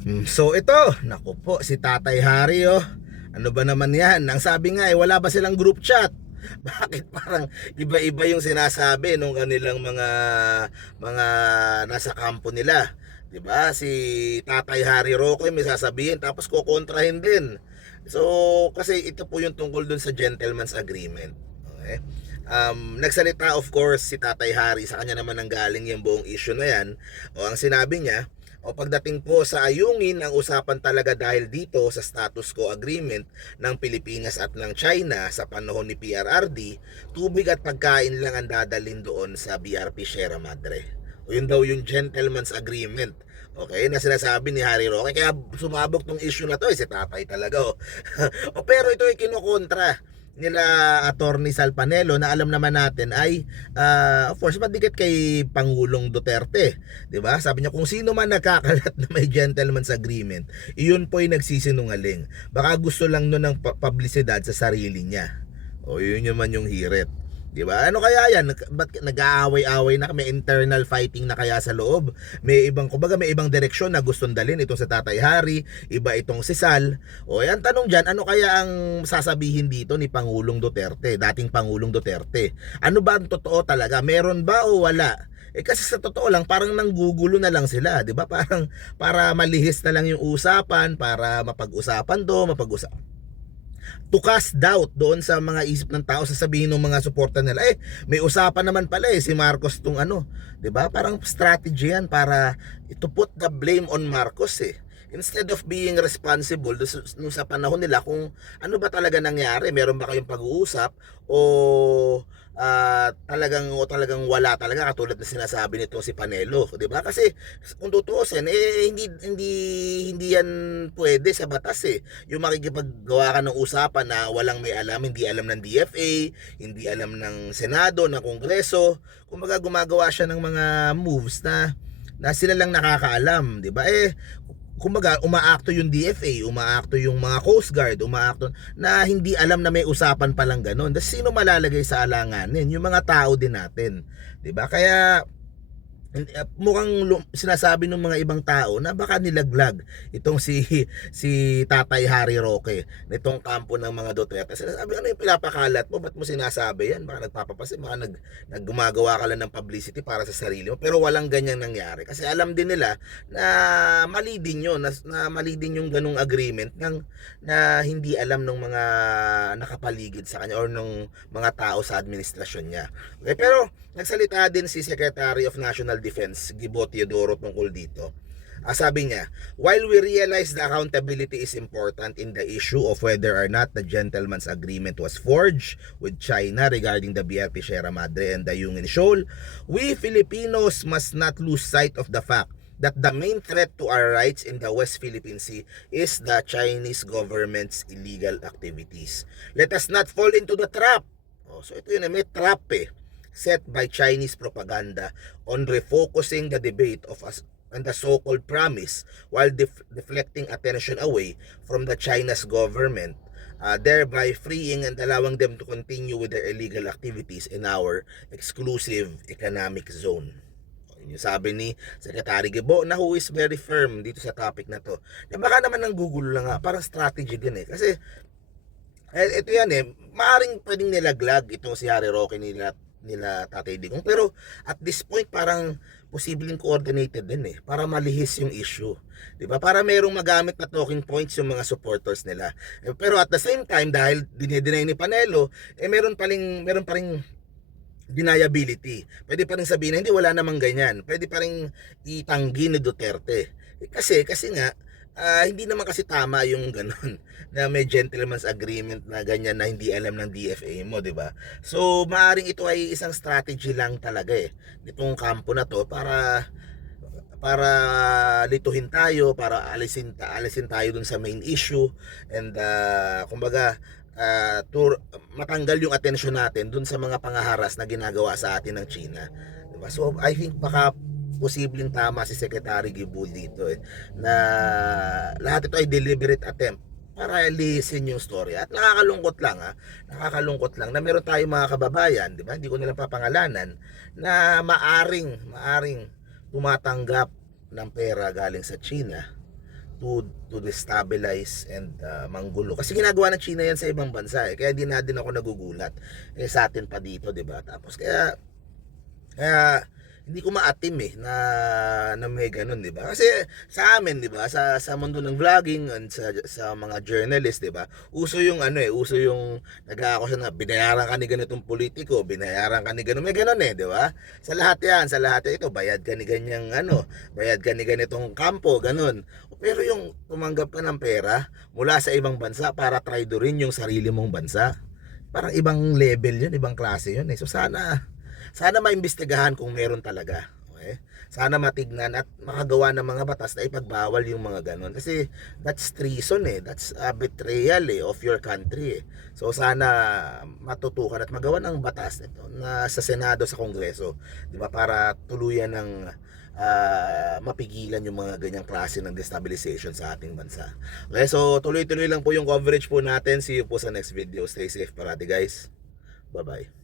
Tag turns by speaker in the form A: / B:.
A: Hmm, So ito, naku po, si Tatay Hari oh. Ano ba naman yan? Ang sabi nga eh, wala ba silang group chat? Bakit parang iba-iba yung sinasabi nung kanilang mga mga nasa kampo nila? 'Di ba? Si Tatay Hari Roque may sasabihin tapos kukontrahin din. So, kasi ito po yung tungkol dun sa gentleman's agreement. Okay? Um, nagsalita of course si Tatay Hari sa kanya naman ang galing yung buong issue na yan. O ang sinabi niya, o pagdating po sa ayungin, ang usapan talaga dahil dito sa status quo agreement ng Pilipinas at ng China sa panahon ni PRRD, tubig at pagkain lang ang dadalhin doon sa BRP Sierra Madre. O yun daw yung gentleman's agreement. Okay, na sinasabi ni Harry Roque. Kaya sumabog tong issue na to, eh, si tatay talaga. Oh. o pero ito ay kinukontra nila Attorney Salpanelo na alam naman natin ay ah, of course madikit kay Pangulong Duterte, 'di ba? Sabi niya kung sino man nakakalat na may gentleman's agreement, iyon po ay nagsisinungaling. Baka gusto lang no ng publisidad sa sarili niya. O yun naman yung hirit. 'Di ba? Ano kaya yan? Ba't nag-aaway-away na may internal fighting na kaya sa loob? May ibang kumbaga may ibang direksyon na gustong dalhin ito sa Tatay Hari, iba itong si Sal. O yan tanong diyan, ano kaya ang sasabihin dito ni Pangulong Duterte, dating Pangulong Duterte? Ano ba ang totoo talaga? Meron ba o wala? Eh kasi sa totoo lang parang nanggugulo na lang sila, 'di ba? Parang para malihis na lang yung usapan, para mapag-usapan do, mapag-usap to cast doubt doon sa mga isip ng tao sasabihin ng mga suporta nila. Eh may usapan naman pala eh si Marcos tong ano 'di ba? Parang strategy yan para to put the blame on Marcos eh. Instead of being responsible nung sa panahon nila kung ano ba talaga nangyari meron ba kayong pag-uusap o ah, talagang o talagang wala talaga katulad na sinasabi nito si Panelo 'di ba kasi kung tutuusin eh hindi hindi hindi yan pwede sa batas eh yung makikipaggawa ka ng usapan na walang may alam, hindi alam ng DFA, hindi alam ng Senado, ng Kongreso, kumbaga gumagawa siya ng mga moves na na sila lang nakakaalam, 'di ba? Eh kumbaga umaakto yung DFA, umaakto yung mga Coast Guard, umaakto na hindi alam na may usapan pa lang ganun. Das sino malalagay sa alanganin? Yung mga tao din natin, 'di ba? Kaya mukhang lum- sinasabi ng mga ibang tao na baka nilaglag itong si si Tatay Harry Roque nitong kampo ng mga Duterte. Sinasabi, ano yung pinapakalat mo? Ba't mo sinasabi yan? Baka nagpapapasi, baka nag, naggumagawa ka lang ng publicity para sa sarili mo. Pero walang ganyang nangyari. Kasi alam din nila na mali din yun, na, na mali din yung ganung agreement ng, na hindi alam ng mga nakapaligid sa kanya or ng mga tao sa administrasyon niya. Okay, pero nagsalita din si Secretary of National Defense, Gibo Teodoro, tungkol dito. Ah, sabi niya, while we realize the accountability is important in the issue of whether or not the gentleman's agreement was forged with China regarding the BRP Sierra Madre and the Yungin Shoal, we Filipinos must not lose sight of the fact that the main threat to our rights in the West Philippine Sea is the Chinese government's illegal activities. Let us not fall into the trap. Oh, so ito yun, eh, may trap eh set by Chinese propaganda on refocusing the debate of us and the so-called promise while def- deflecting attention away from the China's government uh, thereby freeing and allowing them to continue with their illegal activities in our exclusive economic zone. Yun yung sabi ni Secretary Gibo na who is very firm dito sa topic na to. Na baka naman ng Google lang nga, parang strategy din eh. Kasi eh, ito yan eh, maaring pwedeng nilaglag itong si Harry Roque nila nila Tatay Digong. Pero at this point parang posibleng coordinated din eh para malihis yung issue. 'Di ba? Para merong magamit na talking points yung mga supporters nila. Eh, Pero at the same time dahil dinedeny ni Panelo, eh meron pa meron pa ring deniability. Pwede pa rin sabihin na hindi wala namang ganyan. Pwede pa rin itanggi ni Duterte. Eh, kasi kasi nga ah, hindi naman kasi tama yung ganun na may gentleman's agreement na ganyan na hindi alam ng DFA mo, 'di ba? So, maaring ito ay isang strategy lang talaga eh nitong kampo na to para para lituhin tayo, para alisin alisin tayo dun sa main issue and uh, kumbaga ah, to matanggal yung atensyon natin dun sa mga pangaharas na ginagawa sa atin ng China. Diba? So I think baka posibleng tama si Secretary Gibul dito eh, na lahat ito ay deliberate attempt para lisin yung story. At nakakalungkot lang ha, nakakalungkot lang na meron tayong mga kababayan, di ba? Hindi ko nilang papangalanan na maaring, maaring tumatanggap ng pera galing sa China to to destabilize and uh, manggulo. Kasi ginagawa ng China yan sa ibang bansa eh. Kaya di na din ako nagugulat. Eh sa atin pa dito, 'di ba? Tapos kaya kaya hindi ko maatim eh na na may ganun, 'di ba? Kasi sa amin, 'di ba, sa sa mundo ng vlogging and sa sa mga journalist, 'di ba? Uso yung ano eh, uso yung nag-aako siya na binayaran ka ni ganitong politiko, binayaran ka ni ganun, may ganun eh, 'di ba? Sa lahat 'yan, sa lahat ito, bayad ka ni ganyang ano, bayad ka ni ganitong kampo, ganun. Pero yung tumanggap ka ng pera mula sa ibang bansa para traidorin yung sarili mong bansa, parang ibang level yun, ibang klase yun eh. So sana, sana maimbestigahan kung meron talaga. Okay? Sana matignan at makagawa ng mga batas na ipagbawal yung mga ganon. Kasi that's treason eh. That's a betrayal eh of your country eh. So sana matutukan at magawa ng batas nito na sa Senado, sa Kongreso. Di ba? Para tuluyan ng ah, mapigilan yung mga ganyang klase ng destabilization sa ating bansa. Okay, so tuloy-tuloy lang po yung coverage po natin. See you po sa next video. Stay safe parati guys. Bye-bye.